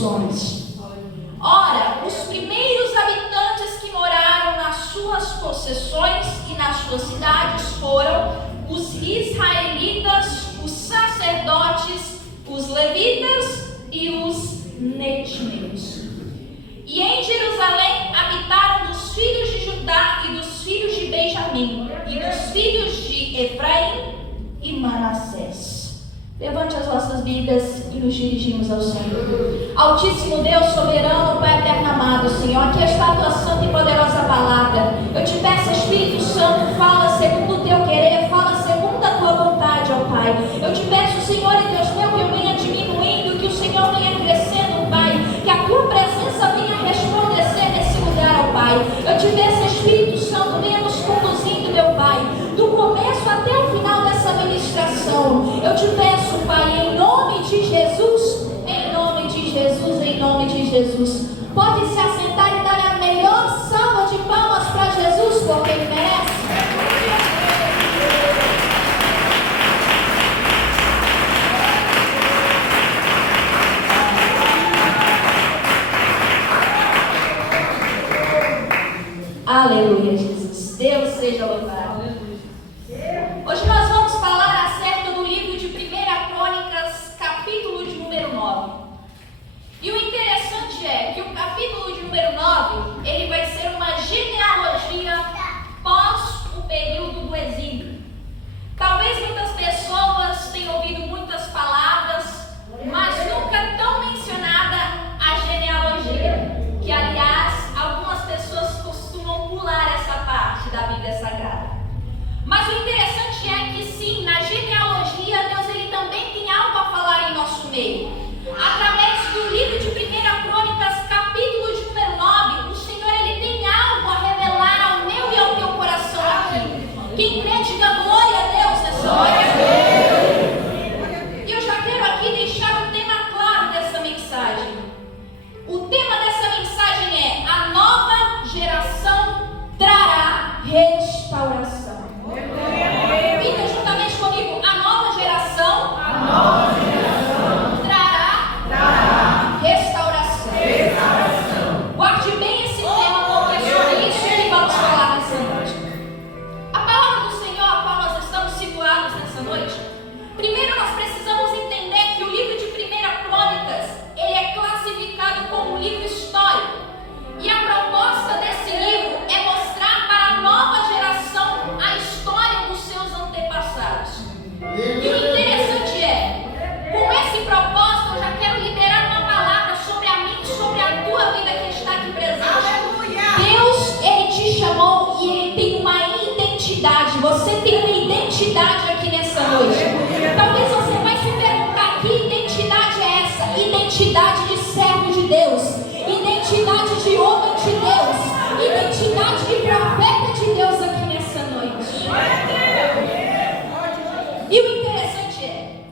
possessões. Ora, os primeiros habitantes que moraram nas suas possessões e nas suas cidades foram os israelitas, os sacerdotes, os levitas e os netineus. E em Jerusalém habitaram dos filhos de Judá e dos filhos de Benjamim e dos filhos de Efraim e Manassés. Levante as vossas Bíblias e nos dirigimos ao Senhor. Altíssimo Deus, soberano, Pai eterno amado, Senhor, aqui está a tua santa e poderosa palavra. Eu te peço, Espírito Santo, fala segundo o teu querer, fala segundo a tua vontade, ó Pai. Eu te peço, Senhor e Deus meu, que eu venha diminuindo, que o Senhor venha crescendo, Pai, que a tua presença venha resplandecer nesse lugar, ó Pai. Eu te peço, Espírito Santo, venha nos conduzindo, meu Pai, do começo até o final dessa ministração. Eu te peço, Pai, em nome de Jesus, em nome de Jesus, em nome de Jesus. Pode se assentar e dar a melhor salva de palmas para Jesus, porque Ele merece. Aleluia, Jesus. Deus seja louvado. Hoje nós vamos falar acerca do livro de 1 Crônicas, capítulo de número 9. E o interessante é que o capítulo de número 9, ele vai ser uma genealogia pós o período do exílio. Talvez muitas pessoas tenham ouvido muitas palavras, mas nunca tão mencionada a genealogia, que aliás, algumas pessoas costumam pular essa parte da Bíblia Sagrada. Mas o interessante é que sim, na genealogia, Deus ele também tem algo a falar em nosso meio. Através do livro de 1 Crônicas, capítulo de número 9, o Senhor ele tem algo a revelar ao meu e ao teu coração aqui. Quem crê, diga glória a Deus nessa hora. E eu já quero aqui deixar um tema claro dessa mensagem. O tema dessa mensagem é: a nova geração trará restauração. Repita juntamente comigo: a nova geração trará restauração. Guarde bem esse tema, porque é sobre isso que vamos falar nessa noite. A palavra do Senhor a qual nós estamos situados nessa noite, primeiro nós precisamos entender que o livro de 1 Crônicas, ele é classificado como um livro histórico. E a proposta desse livro é mostrar para a nova geração a história dos seus antepassados. E o interessante é, com esse propósito, eu já quero liberar uma palavra sobre a mim, sobre a tua vida que está aqui presente. Aleluia! Deus, Ele te chamou e Ele tem uma identidade. Você tem uma identidade aqui nessa noite. Talvez você vai se perguntar: que identidade é essa? Identidade de servo de Deus, identidade de homem de Deus, identidade de profeta de Deus aqui nessa noite. E o interessante é,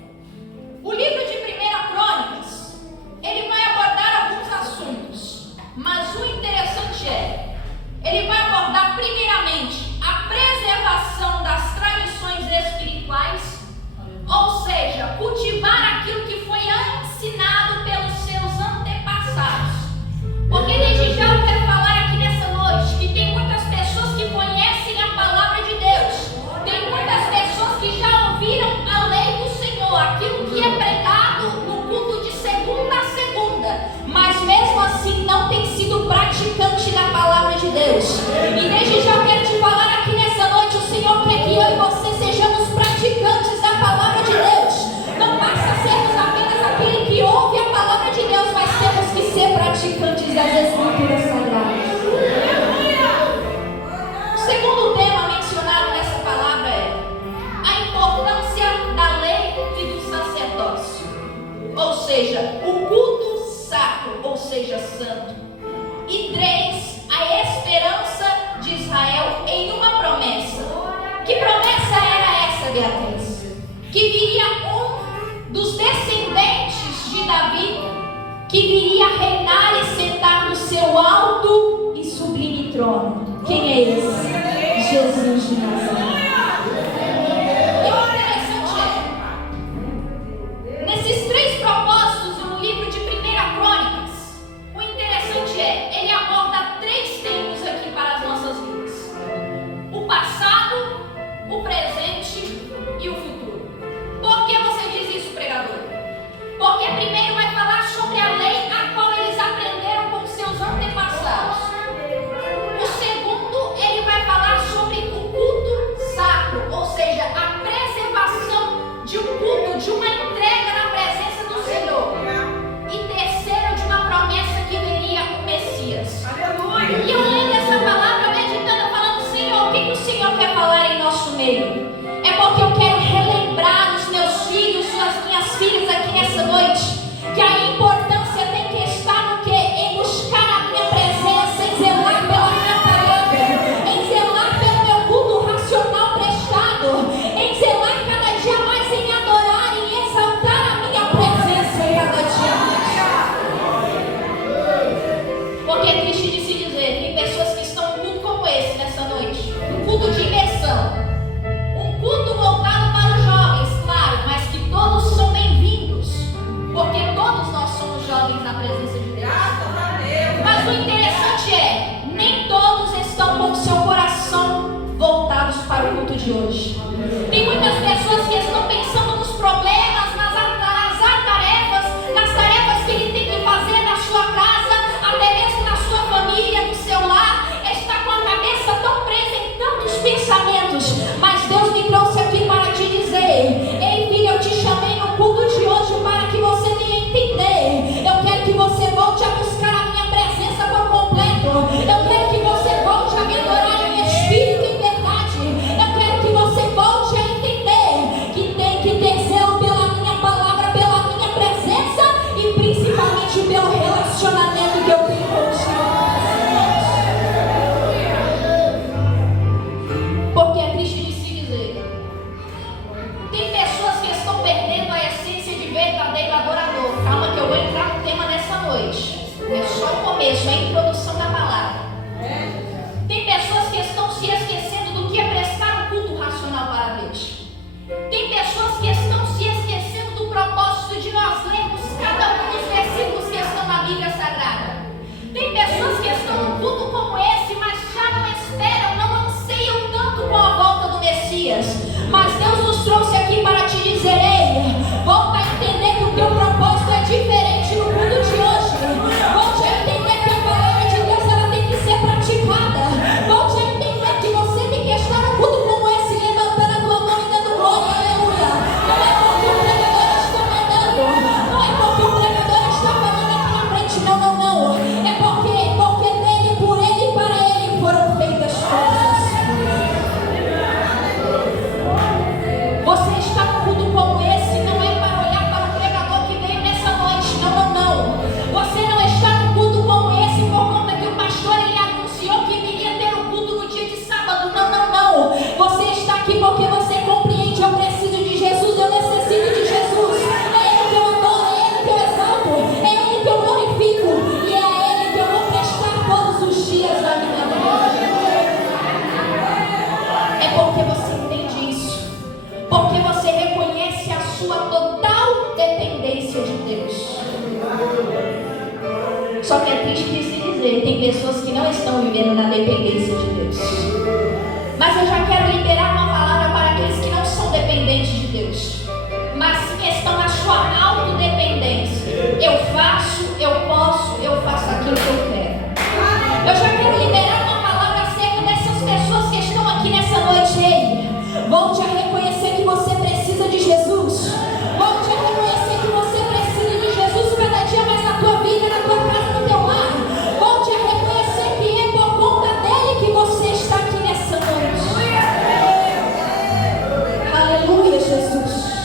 o livro de 1 Crônicas, ele vai abordar alguns assuntos, mas o interessante é, ele vai abordar primeiramente a preservação das tradições espirituais, ou seja, cultivar aquilo que foi ensinado pelos seus antepassados. Porque desde já eu quero falar aqui nessa noite que tem muitas pessoas que conhecem a palavra de Deus, tem muitas pessoas que já ouviram a lei do Senhor, aquilo que é pregado no culto de segunda a segunda, mas mesmo assim não tem sido praticante da palavra de Deus. E desde já eu quero te falar aqui nessa noite: o Senhor quer que eu e você sejamos praticantes da palavra de Deus. Não basta sermos apenas aquele que ouve a palavra de Deus, mas temos que ser praticantes das Escrituras Sagradas. O segundo tema mencionado nessa palavra é a importância da lei e do sacerdócio, ou seja, o culto sacro, ou seja, santo. E 3, a esperança de Israel em uma promessa. Que promessa era essa, Beatriz? Que viria um dos descendentes de Davi, que viria reinar e sentar no seu alto e sublime trono. Quem é esse? Jesus de Nazaré. E o interessante é, nesses 3 propósitos no livro de 1 Crônicas, jovens na presença de Deus. Mas o interessante é, nem todos estão com o seu coração voltados para o culto de hoje. Tem muitas pessoas que estão pensando nos problemas, nas tarefas que ele tem que fazer na sua casa, até mesmo na sua família, no seu lar. Está com a cabeça tão presa em tantos pensamentos. Mas Deus me trouxe aqui para te dizer: ei filho, eu te chamei no culto de hoje para que você venha entender. Eu quero que você volte a buscar a minha presença por completo. Eu quero que você volte a me adorar em espírito e em verdade. Eu quero que você volte a entender que tem que ter zelo pela minha palavra, pela minha presença e principalmente pelo relacionamento que eu tenho contigo. Porque é triste de se dizer, tem pessoas que estão perdendo a essência de verdadeiro adorador. Calma que eu vou entrar no tema nessa noite. É só o começo, é a introdução da palavra. Tem pessoas que estão se esquecendo do que é prestar um culto racional para Deus. Tem pessoas que estão se esquecendo do propósito de nós lermos cada um dos versículos que estão na Bíblia Sagrada. Tem pessoas que estão num culto como esse, mas já não esperam, não anseiam tanto com a volta do Messias. Mas Deus nos trouxe aqui para te dizer: ei, volta a entender que o teu propósito é diferente no mundo de hoje. Volte a entender que a palavra de Deus ela tem que ser praticada. Volte a entender que você tem que estar num culto como esse, levantando a tua mão e dando glória, aleluia. Não é porque o pregador está mandando, não é porque o pregador está falando aqui na frente, não, não, não. É porque dele, por ele e para ele foram feitas coisas. Você está num culto como esse, não é para olhar para o pregador que veio nessa noite, não, não, não. Você não está num culto como esse por conta que o pastor ele anunciou que viria ter um culto no dia de sábado, não, não, não. Você está aqui porque você compreende: eu preciso de Jesus, eu necessito de Jesus. É Ele que eu adoro, é Ele que eu exalto, é Ele que eu glorifico e é a Ele que eu vou prestar todos os dias da minha vida. É porque você entende isso, porque você reconhece a sua total dependência de Deus. Só que é triste de se dizer, tem pessoas que não estão vivendo na dependência de Deus. Mas eu já quero liberar uma palavra para aqueles que não são dependentes de Deus, mas sim estão na sua autodependência. Eu faço, eu posso, eu faço aquilo que eu quero. Eu já quero liberar uma palavra acerca dessas pessoas que estão aqui nessa noite. Ei, volte a reconhecer que você precisa de Jesus. Volte a reconhecer que você precisa de Jesus cada dia mais na tua vida, na tua casa, no teu lar. Volte a reconhecer que é por conta dele que você está aqui nessa noite. Aleluia, Jesus.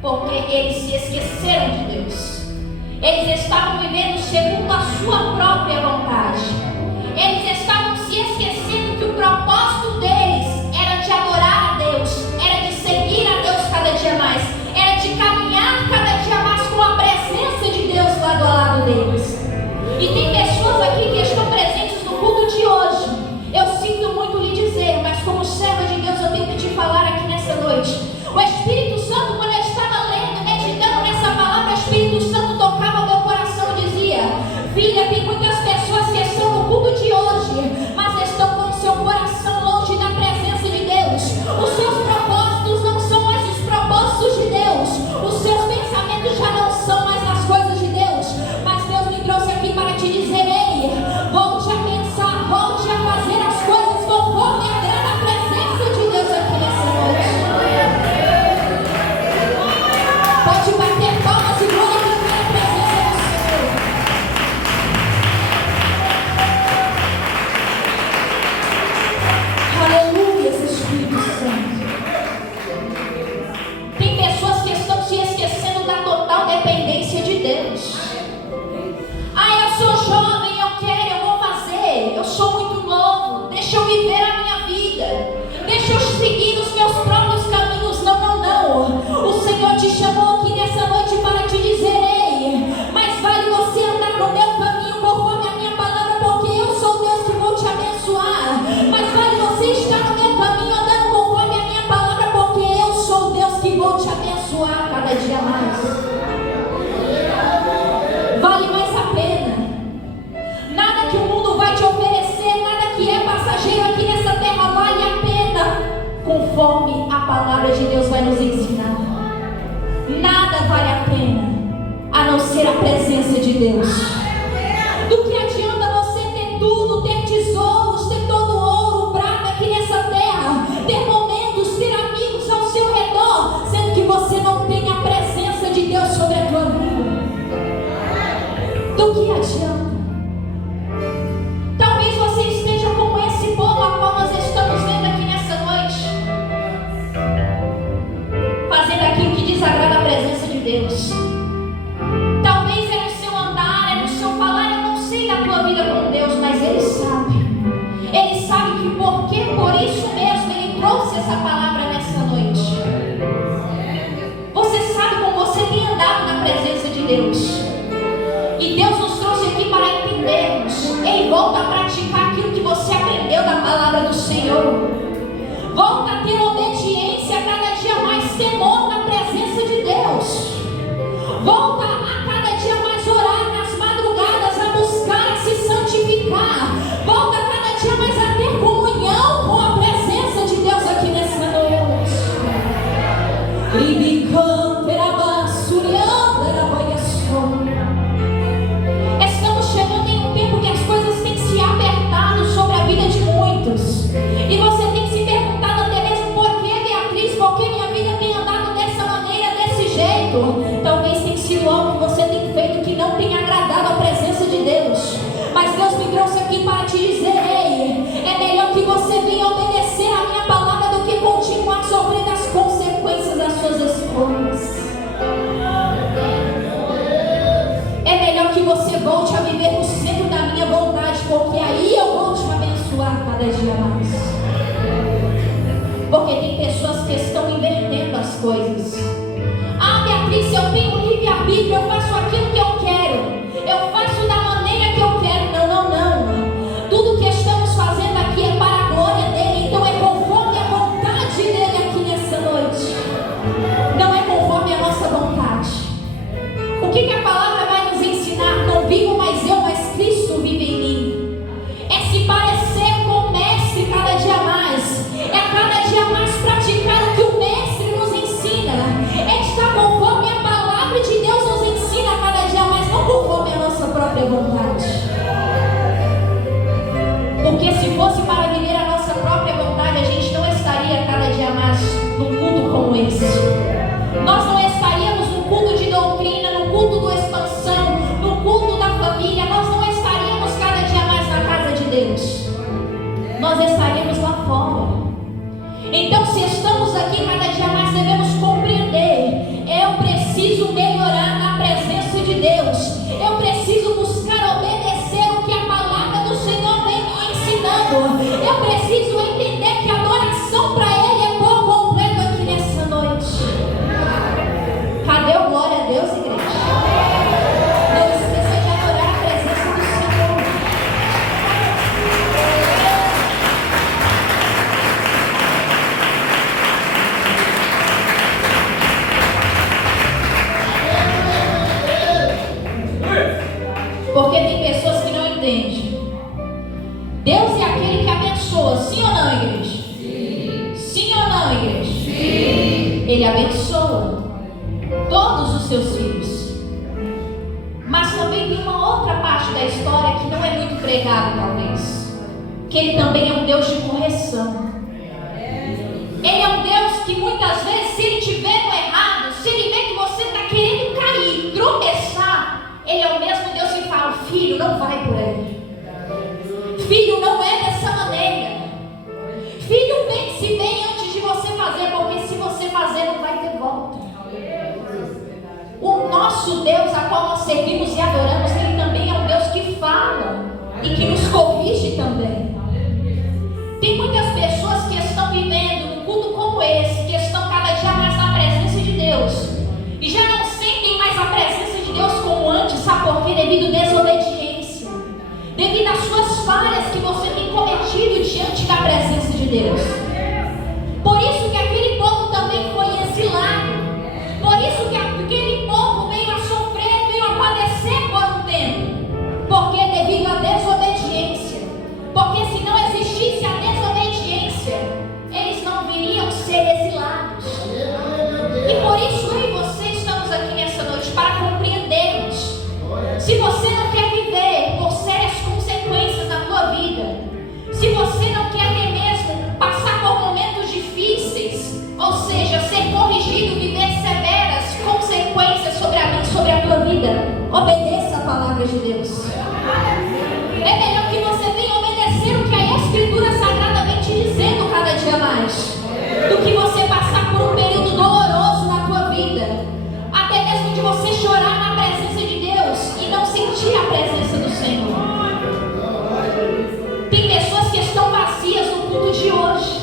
Porque eles se esqueceram de Deus. Eles estavam vivendo segundo a sua própria vontade. Eles estavam se esquecendo que o propósito deles era de adorar a Deus, era de seguir a Deus cada dia mais, era de caminhar cada dia mais com a presença de Deus lado a lado deles. E tem pessoas aqui que estão presentes no culto de hoje. Eu sinto muito lhe dizer, mas como serva de Deus eu tenho que te falar aqui nessa noite. O Espírito Santo, quando eu estava lendo, meditando nessa palavra, o Espírito Santo tocava o meu coração e dizia: filha, tem muitas pessoas que estão no culto de hoje, mas estão com o seu coração longe da presença de Deus. Os seus propósitos não são mais os propósitos de Deus. Os seus pensamentos já não são mais as coisas de Deus. Mas Deus me trouxe aqui para te dizer: ei, volte a pensar, volte a fazer as coisas conforme a ideia da presença de Deus aqui nessa noite. Pode bater palmas e glorificar a presença do Senhor. Aleluia, Espírito Santo. Tem pessoas que estão se esquecendo da total dependência de Deus. Ah, eu sou jovem, eu quero, eu vou fazer. Eu sou muito novo, deixa eu viver a minha vida. Deixa eu seguir os meus próprios caminhos. Não, não, não. O Senhor te chamou aqui nessa noite para te dizer: ei, mas vale você andar no meu caminho conforme a minha palavra, porque eu sou Deus que vou te abençoar. Mas vale você estar no meu caminho andando conforme a minha palavra, porque eu sou Deus que vou te abençoar cada dia mais. Vale mais a pena. Nada que o mundo vai te oferecer, nada que é passageiro aqui nessa terra vale a pena, conforme a palavra de Deus vai nos ensinar. Nada vale a pena a não ser a presença de Deus. Do que adianta você ter tudo, ter tesouros, ter todo ouro, prata aqui nessa terra, ter momentos, ter amigos ao seu redor, sendo que você não tem a presença de Deus sobre a tua vida? Do que adianta? Talvez você esteja como esse povo a qual nós estamos vendo aqui nessa noite, fazendo aquilo que desagrada a presença de Deus. Talvez é no seu andar, é no seu falar, eu não sei da tua vida com Deus, mas Ele sabe. Ele sabe que por isso mesmo Ele trouxe essa palavra nessa noite. Você sabe como você tem andado na presença de Deus. E Deus nos trouxe aqui para entendermos. Ei, volta a praticar aquilo que você aprendeu da palavra do Senhor. Volta a ter obediência, cada dia mais temor na presença de Deus. Volta a cada dia mais orar nas madrugadas, a buscar, a se santificar. Volta a cada dia mais a ter comunhão com a presença de Deus aqui nessa noite. Estamos chegando em um tempo que as coisas têm se apertado sobre a vida de muitos. E você tem se perguntado até mesmo: por que, Beatriz? Por que minha vida tem andado dessa maneira, desse jeito? Talvez tenha sido algo que você tem feito que não tem agradado a presença de Deus. Mas Deus me trouxe aqui para te dizer: ei, é melhor que você venha obedecer a minha palavra do que continuar sofrendo as consequências das suas escolhas. É melhor que você volte a viver no centro da minha vontade, porque aí eu vou te abençoar cada dia mais. Porque tem pessoas que estão invertendo as coisas. Ah, Beatriz, eu tenho livre-arbítrio, eu faço aquilo que eu quero, eu faço da maneira que eu quero. Não, não, não. Tudo que estamos fazendo aqui é para a glória dele, então é conforme a vontade dele aqui nessa noite. Não é conforme a nossa vontade. O que a palavra vai nos ensinar? Não vivo mais eu, mas não, igreja? Sim. Sim ou não, igreja? Sim. Ele abençoa todos os seus filhos. Mas também tem uma outra parte da história que não é muito pregada, talvez. Que ele também é um Deus de correção. Ele é um Deus que muitas vezes, se ele te vê no errado, se ele vê que você está querendo cair, tropeçar, ele é o mesmo Deus que fala: filho, não vai por aí. Filho, não é dessa maneira. Filho, pense bem antes de você fazer, porque se você fazer, não vai ter volta. O nosso Deus, a qual nós servimos e adoramos, ele também é um Deus que fala e que nos corrige também. Tem muitas pessoas que estão vivendo num culto como esse, que estão cada dia mais na presença de Deus, e já não sentem mais a presença de Deus como antes, sabe por quê? Devido à desobediência, devido às suas falhas que você tem cometido diante da presença de Deus. Por isso que aquele povo também foi exilado. Por isso que aquele povo veio a sofrer, veio a padecer por um tempo. Porque devido à desobediência. Porque se não existisse a desobediência, eles não viriam ser exilados. E por isso eu e você estamos aqui nessa noite para compreendermos. Se você não quer viver por sérias consequências na tua vida, se você não quer nem mesmo passar por momentos difíceis, ou seja, ser corrigido, viver severas consequências sobre a mim, sobre a tua vida, obedeça a palavra de Deus. É melhor que você venha obedecer o que a Escritura Sagrada vem te dizendo cada dia mais, do que você passar por um período doloroso na tua vida, até mesmo de você chorar na presença de Deus e não sentir a presença do Senhor. Tem pessoas que estão vazias no culto de hoje.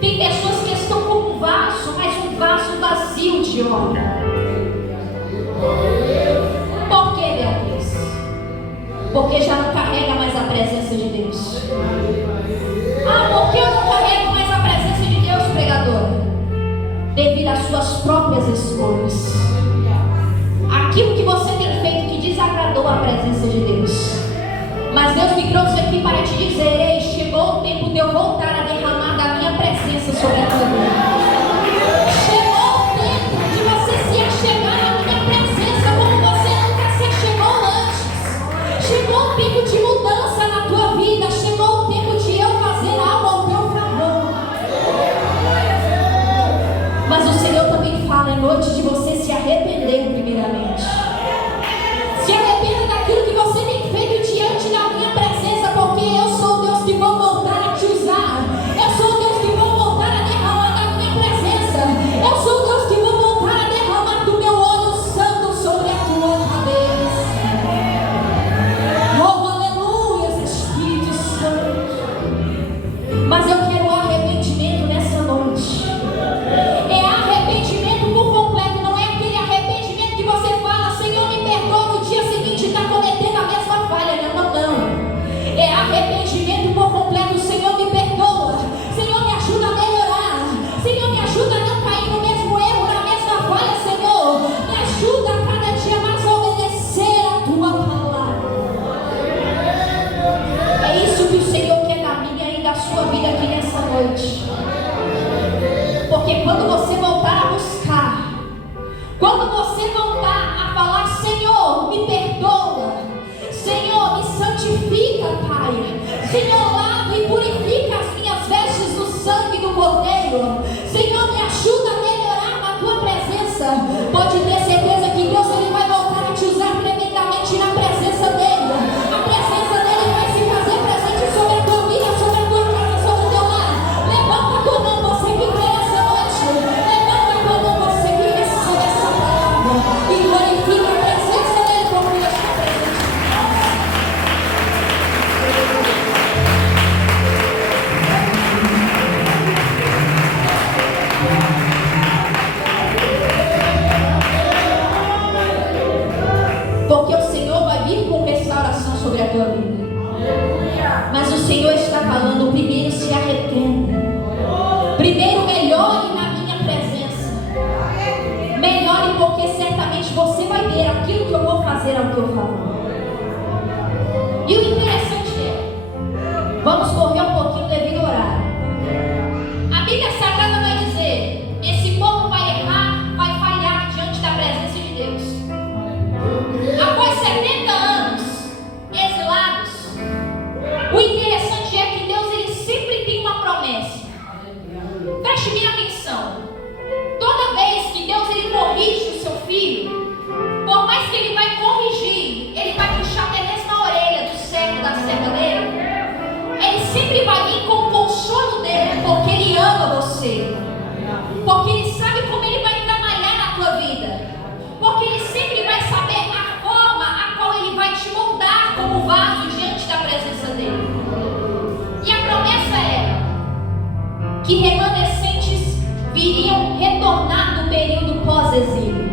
Tem pessoas que estão com um vaso, mas um vaso vazio de obra. Por que, Beatriz? Porque já não carrega mais a presença de Deus. Ah, por que eu não carrego mais a presença de Deus, pregadora? Devido às suas próprias escolhas. Aquilo que você tem feito que desagradou a presença de Deus. Mas Deus me trouxe aqui para te dizer: ei, chegou o tempo de eu voltar a derramar da minha presença sobre a tua vida. Chegou o tempo de você se achegar à minha presença como você nunca se achegou antes. Chegou o tempo de mudança na tua vida. Chegou o tempo de eu fazer algo ao teu favor. Mas o Senhor também fala em noite de você se arrepender primeiramente. Se arrependa daquilo que você tem feito diante da minha presença, porque eu sou o Deus que vou voltar a te usar. Eu sou o Deus que vou voltar a derramar da minha presença. Eu sou o Deus que vou voltar a derramar do meu óleo santo sobre a tua cabeça. Oh, aleluia, Espírito Santo. Mas eu quero arrependimento nessa noite. É arrependimento por completo, não é aquele arrependimento que você fala: Senhor, me perdoa, no dia seguinte está cometendo a mesma falha. Não, não. É arrependimento por completo. Senhor, me perdoa. Senhor, me ajuda a melhorar. Senhor, me ajuda a não cair no mesmo erro, na mesma falha. Senhor, me ajuda a cada dia mais a obedecer a tua palavra. É isso que o Senhor quer da minha e da sua vida aqui nessa noite. Porque quando você voltar a buscar, quando você voltar a falar: Senhor, me perdoa, Senhor, me santifica, Pai, Senhor, lava e purifica as minhas vestes no sangue do Cordeiro, Senhor, me ajuda a melhorar na tua presença. Pode ter certeza que Deus, ele vai voltar a te usar tremendamente na presença dele. A presença dele vai se fazer presente sobre a tua vida, sobre a tua casa, sobre o teu lar. Levanta a tua mão, você que crê essa noite. Levanta a tua mão, você que recebe essa palavra, e glorifica a presença dele, porque ele está presente. Porque o Senhor vai vir com restauração sobre a tua vida. Mas o Senhor está falando: primeiro se arrependa. Primeiro melhore na minha presença. Melhore, porque certamente você vai ver aquilo que eu vou fazer ao teu favor. você. Porque Ele sabe como Ele vai trabalhar na tua vida. Porque Ele sempre vai saber a forma a qual Ele vai te moldar como vaso diante da presença dEle. E a promessa era que remanescentes viriam retornar no período pós-exílio.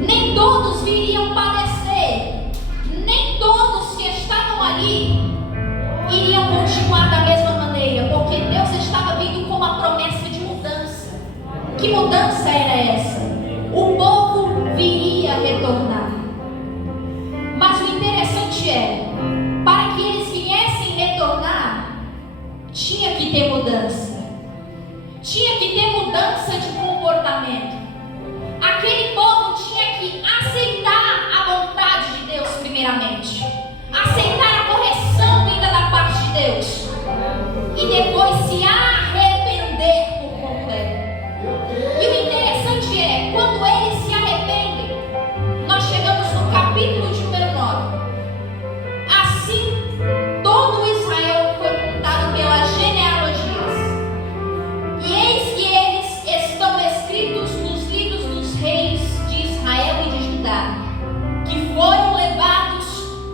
Nem todos viriam padecer. Nem todos que estavam ali iriam continuar da mesma maneira, porque Deus estava vindo com uma promessa de mudança. Que mudança era essa? O povo viria retornar. Mas o interessante é, para que eles viessem retornar, tinha que ter mudança. Tinha que ter mudança de comportamento. Aquele povo tinha que aceitar a vontade de Deus primeiramente. Aceitar a correção vinda da parte de Deus. E depois se arrepender por completo. E o interessante é, quando eles se arrependem, nós chegamos no capítulo de número 9. Assim, todo Israel foi contado pelas genealogias. E eis que eles estão escritos nos livros dos reis de Israel e de Judá, que foram levados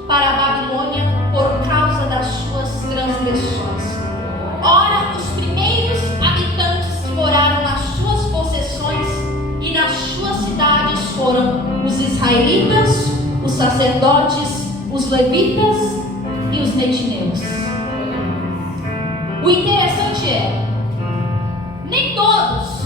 para a Babilônia por causa das suas transgressões. Ora, os primeiros habitantes que moraram nas suas possessões e nas suas cidades foram os israelitas, os sacerdotes, os levitas e os netineus. O interessante é, nem todos